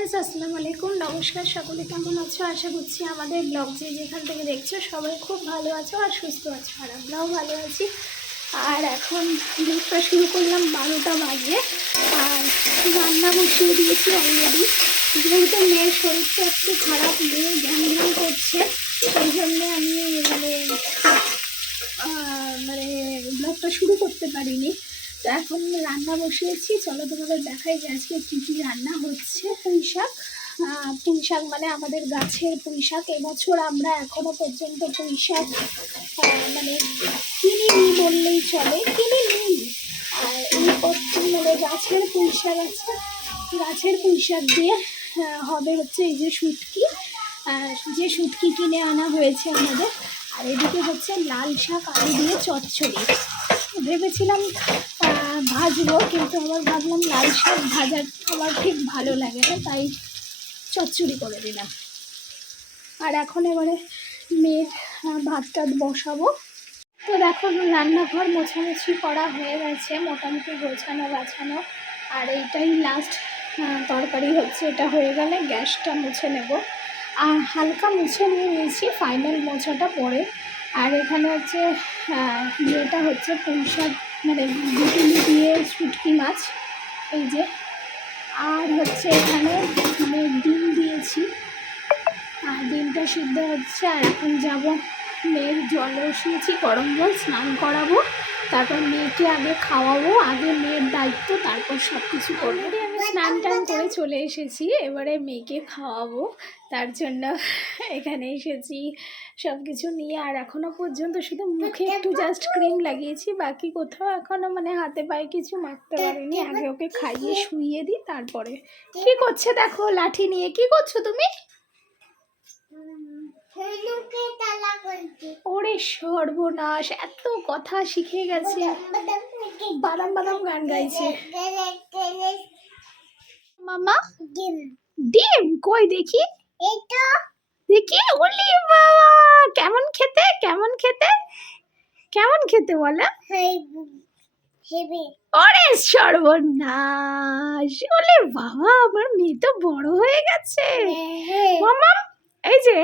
Friends আসসালামু আলাইকুম। নমস্কার সকলে, কেমন আছো? আশা করছি আমাদের ব্লগ যে যেখান থেকে দেখছ, সবাই খুব ভালো আছো আর সুস্থ আছো, আর আমরাও ভালো আছি। আর এখন ব্লগটা শুরু করলাম বারোটা বাজে। আর রান্না বসিয়ে দিয়েছি অলরেডি যেহেতু মেয়ের শরীরটা একটু খারাপ, মেয়ে জ্ঞান করছে, সেই জন্যে আমি মানে মানে ব্লগটা শুরু করতে পারিনি। এখন রান্না বসিয়েছি। চলো তোমাদের দেখাই যে আজকে কী কী রান্না হচ্ছে পুঁই শাক। পুঁই শাক মানে আমাদের গাছের পুঁই শাক। এবছর আমরা এখনও পর্যন্ত পুঁই শাক মানে কিনি কিনিনি বললেই চলে, কিনিনি। আর এই মানে গাছের পুঁই শাক আছে, গাছের পুঁই শাক দিয়ে হবে হচ্ছে এই যে শুটকি। যে শুটকি কিনে আনা হয়েছে আমাদের। আর এদিকে হচ্ছে লাল শাক, আলু দিয়ে চচ্চড়ি। ভেবেছিলাম ভাজবো, কিন্তু আবার ভাবলাম লাল শাক ভাজা আমার ঠিক ভালো লাগে না, তাই চচ্চড়ি করে দিলাম। আর এখন এবারে মেয়ের ভাত টাত বসাবো। তো দেখো, রান্নাঘর মোছামুছি করা হয়ে গেছে, মোটামুটি গোছানো গাছানো আর এইটাই লাস্ট তরকারি হচ্ছে, এটা হয়ে গেলে গ্যাসটা মুছে নেব। আর হালকা মুছে নিয়ে নিয়েছি ফাইনাল মোছাটা পরে। আর এখানে হচ্ছে যেটা হচ্ছে পুঁই মানে বিটুলি দিয়ে শুটকি মাছ, এই যে। আর হচ্ছে এখানে মানে ডিম দিয়েছি। আর ডিমটা সিদ্ধ হচ্ছে, আর এখন যাব মেয়ের জল বসিয়েছি, গরম জল স্নান করাবো। তারপর মেয়েকে আগে খাওয়াবো, আগে মেয়ের দায়িত্ব, তারপর সব কিছু করব। আমি স্নান টান করে চলে এসেছি এবারে মেয়েকে খাওয়াবো। তার জন্য এখানে এসেছি সব কিছু নিয়ে। আর এখনও পর্যন্ত শুধু মুখে একটু জাস্ট ক্রিম লাগিয়েছি বাকি কোথাও এখনও মানে হাতে পায়ে কিছু মাখতে পারিনি। আগে ওকে খাইয়ে শুইয়ে দিই তারপরে। কি করছে দেখো লাঠি নিয়ে? কি করছ তুমি? ওরে সর্বনাশ এত কথা শিখে গেছে। বাদাম বাদাম গান গাইছে। মামা? ডিম। ডিম? কই দেখি। তো। দেখি ওলি বাবা কেমন খেতে? কেমন খেতে? কেমন খেতে বলো? হেবে। ওরে সর্বনাশ। ওলে বাবা আমার মেয়ে তো বড় হয়ে গেছে। মামা এই যে।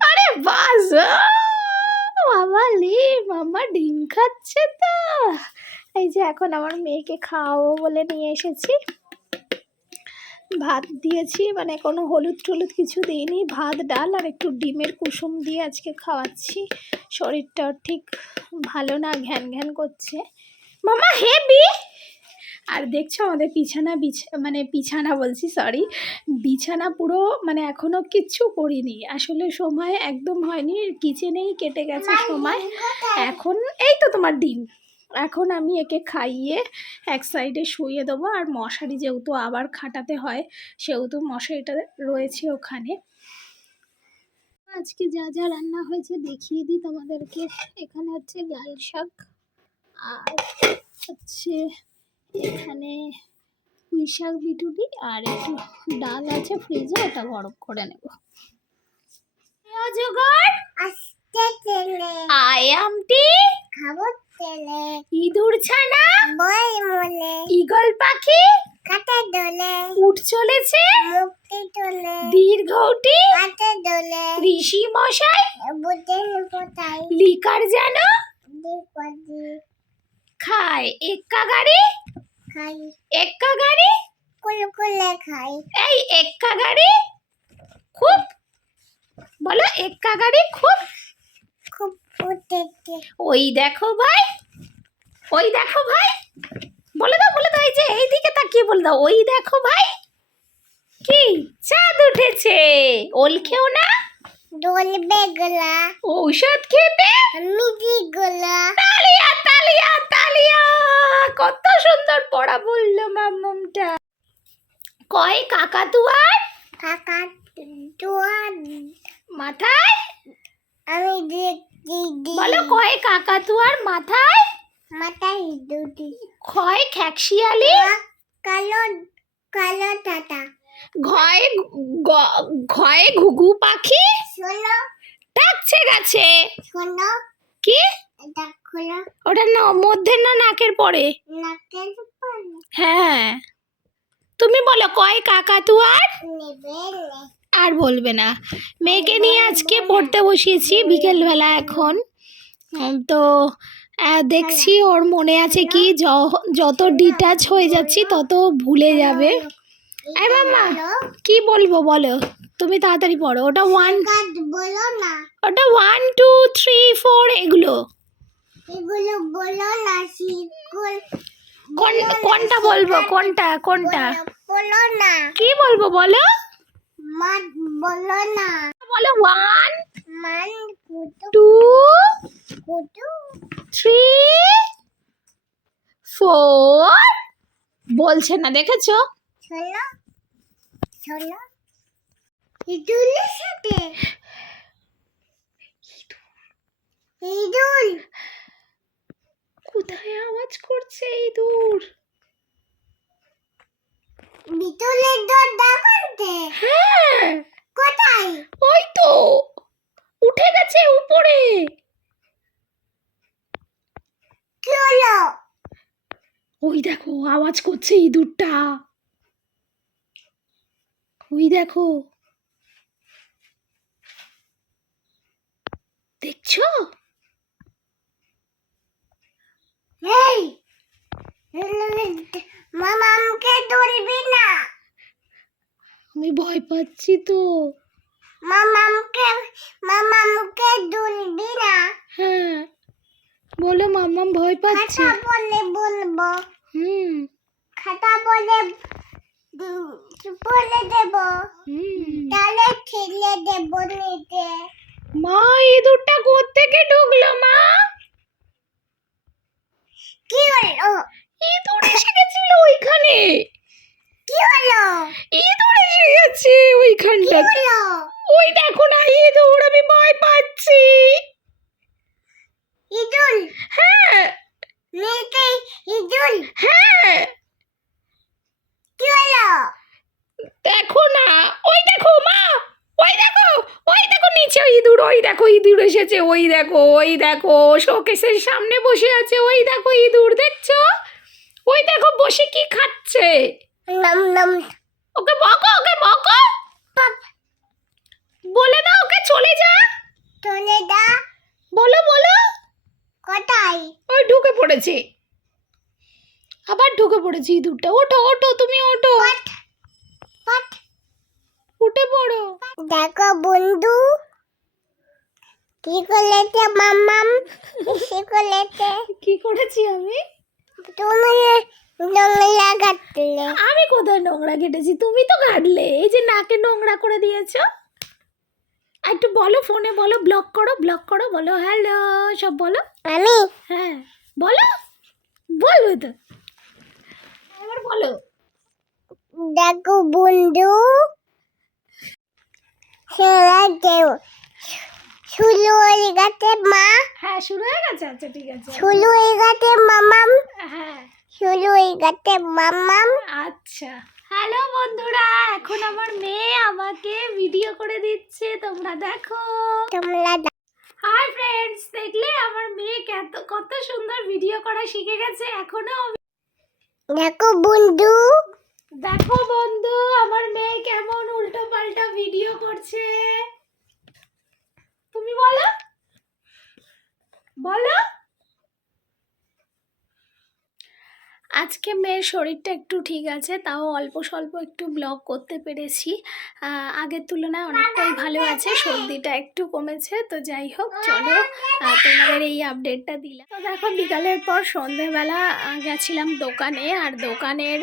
আরে বাস বাবা লে মামা ডিম খাচ্ছে তো। এই যে এখন আমার মেয়েকে খাওয়াবো বলে নিয়ে এসেছি। ভাত দিয়েছি মানে কোনো হলুদ টলুদ কিছু দিইনি। ভাত ডাল আর একটু ডিমের কুসুম দিয়ে আজকে খাওয়াচ্ছি। শরীরটাও ঠিক ভালো না ঘ্যান ঘ্যান করছে। মামা হেবি! আর দেখছ আমাদের বিছানা বিছ মানে বিছানা বলছি সরি বিছানা পুরো মানে এখনও কিচ্ছু করিনি। আসলে সময় একদম হয়নি কিচেনেই কেটে গেছে সময়। এখন এই তো তোমার ডিম। এখন আমি একে খাইয়ে এক সাইডে শুয়ে দেবো। আর মশারি যেহেতু আবার খাটাতে হয় সেহেতু মশারিটা রয়েছে ওখানে। আজকে যা যা রান্না হয়েছে দেখিয়ে দিই তোমাদেরকে। এখানে হচ্ছে লাল শাক আর হচ্ছে এখানে পুঁই শাক বিটুলি আর একটু ডাল আছে ফ্রিজে ওটা গরম করে নেব। আই আমটি! খাব তেলে ইঁদুর ছানা? বই মলে। ঈগল পাখি? কাটে দোলে। উঠ চলেছে? মুক্তি তোলে। দীর্ঘটি কাটে দোলে। ঋষি মশাই? বুঝে কোথায় লিকার যেন? খায়। এক্কা গাড়ি? খাই। এক্কা গাড়ি? কুলকুলে খাই। এই এক্কা গাড়ি? খুব। বলো এক্কা গাড়ি খুব ওই দেখো ভাই। ওই দেখো ভাই। বলে দাও বলে দাও এই যে এইদিকে তাকিয়ে বলে দাও। ওই দেখো ভাই। কি? চাঁদ উঠেছে। ওল খেও না? ডলবে গলা ঔষধ খেতে? মিজি গলা। তালিয়া তালিয়া তালিয়া। কত সুন্দর পড়া বলল মাম্মামটা কয় কাকা কাকাতুয়ার কাকা দোয়ার। মাথায়? আমি দেখছি বলো কয় কাকাতুয়ার মাথায়? মাথায় দুটি। ক্ষয় খ্যাকশিয়ালি? কালো কালো টাটা। ঘয় গ- ঘয়ে ঘুঘু পাখি? শোনো। ডাকছে গাছে। শোনো। কি? ওটা না মধ্যে না নাকের পরে? নাকের পরে। হ্যাঁ। তুমি বলো কয় কাকাতুয়ার নেবে নে আর বলবে না। মেয়েকে নিয়ে আজকে পড়তে বসিয়েছি বিকেলবেলা এখন। তো দেখছি ওর মনে আছে কি যত ডিটাচ হয়ে যাচ্ছি তত ভুলে যাবে। মাম্মা কি বলব বলো? তুমি তাড়াতাড়ি পড়ো। ওটা ওয়ান বলো না ওটা ওয়ান টু থ্রি ফোর এগুলো। এগুলো বলো না কোন কোনটা বলব? কোনটা কোনটা? বলো না। কি বলব বলো? মা বলো না। বলো ওয়ান মান টু কুটু। থ্রি ফোর বলছে না দেখেছ? সাথে। ইদুল কোথায় আওয়াজ করছে এই দূর দরজা করতে হ্যাঁ। কোথায়? ওই তো উঠে গেছে উপরে। কি হলো? ওই দেখো আওয়াজ করছে ইঁদুরটা। ওই দেখো। দেখছ? এই মামা আমাকে ধরবি না। আমি ভয় পাচ্ছি তো। মামা আমাকে মামা আমাকে ধরবি না। হ্যাঁ বলো মাম্মাম ভয় পাচ্ছে। খাতা বলে বলব। হুম। খাতা বলে বলে দেব। হুম। তাহলে ঠেলে দেব নিতে মা ইঁদুরটা কোত্থেকে ঢুকলো মা? কি হলো? ইঁদুর এসে গেছিল ওইখানে। কি হলো? ইঁদুর এসে গেছে কি ওইখানটা ওই দেখো না ইঁদুর আমি ভয় পাচ্ছি। ইদুল হ্যাঁ। নিতে ইদুল হ্যাঁ। কি হলো? দেখো না ওই দেখো মা ওই দেখো ওই দেখো নিচে ইঁদুর ওই দেখো ইঁদুর এসেছে ওই দেখো ওই দেখো শোকেসের সামনে বসে আছে ওই দেখো ইঁদুর দেখছ? ওই দেখো বসে কি খাচ্ছে? নম নম। ওকে বকো ওকে বকো। বলে দাও ওকে চলে যা। চলে দা বলো বলো। কোথায়? ওই ঢুকে পড়েছে। আবার ঢুকে পড়েছে ইঁদুরটা ওঠো ওঠো তুমি ওঠো। উঠে পড়ো। দেখো বন্ধু কি করেছে মাম্মাম? কি করেছে? কি করেছি আমি? আমি কোথায় নোংরা কেটেছি? তুমি তো ঘাটলে এই যে নাকে নোংরা করে দিয়েছ। একটু বলো ফোনে বলো ব্লক করো ব্লক করো বলো হ্যালো সব বলো। আমি? হ্যাঁ বলো। বলবে তো। এবার বলো। দেখো বন্ধু সেরা দেও শুরু হয়ে গেছে মা। হ্যাঁ শুরু হয়ে গেছে আচ্ছা ঠিক আছে। শুরু হয়ে গেছে মামাম। হ্যাঁ। শুরু হয়ে গেছে মামাম। আচ্ছা। হ্যালো বন্ধুরা এখন আমার মেয়ে আমাকে ভিডিও করে দিচ্ছে তোমরা দেখো। তোমরা হাই ফ্রেন্ডস দেখলে? আমার মেয়ে কত কত সুন্দর ভিডিও করা শিখে গেছে এখনও দেখো বন্ধু। দেখো বন্ধু আমার মেয়ে কেমন উল্টো পাল্টা ভিডিও করছে। তুমি বলো। বলো। আজকে মেয়ের শরীরটা একটু ঠিক আছে, তাও অল্প স্বল্প একটু ব্লগ করতে পেরেছি। আগের তুলনায় অনেকটাই ভালো আছে, সর্দিটা একটু কমেছে, তো যাই হোক, চলো তোমাদের এই আপডেটটা দিলাম। তো দেখো, বিকালের পর সন্ধেবেলা গেছিলাম দোকানে, আর দোকানের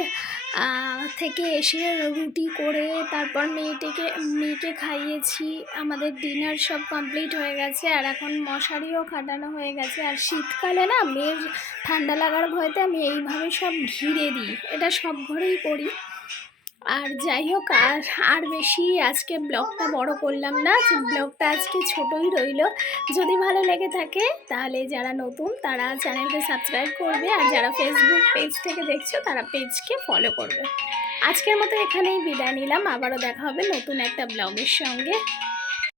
থেকে এসে রুটি করে তারপর মেয়েটিকে, মেয়েকে খাইয়েছি। আমাদের ডিনার সব কমপ্লিট হয়ে গেছে আর এখন মশারিও খাটানো হয়ে গেছে। আর শীতকালে না মেয়ের ঠান্ডা লাগার ভয়তে আমি এইভাবে সব ঘিরে দিই। এটা সব ঘরেই করি। আর যাই হোক, আর আর বেশি আজকে ব্লগটা বড় করলাম না। ব্লগটা আজকে ছোটই রইল। যদি ভালো লেগে থাকে, তাহলে যারা নতুন, তারা চ্যানেলকে সাবস্ক্রাইব করবে। আর যারা ফেসবুক পেজ থেকে দেখছ, তারা পেজকে ফলো করবে। আজকের মতো এখানেই বিদায় নিলাম। আবারও দেখা হবে নতুন একটা ব্লগের সঙ্গে।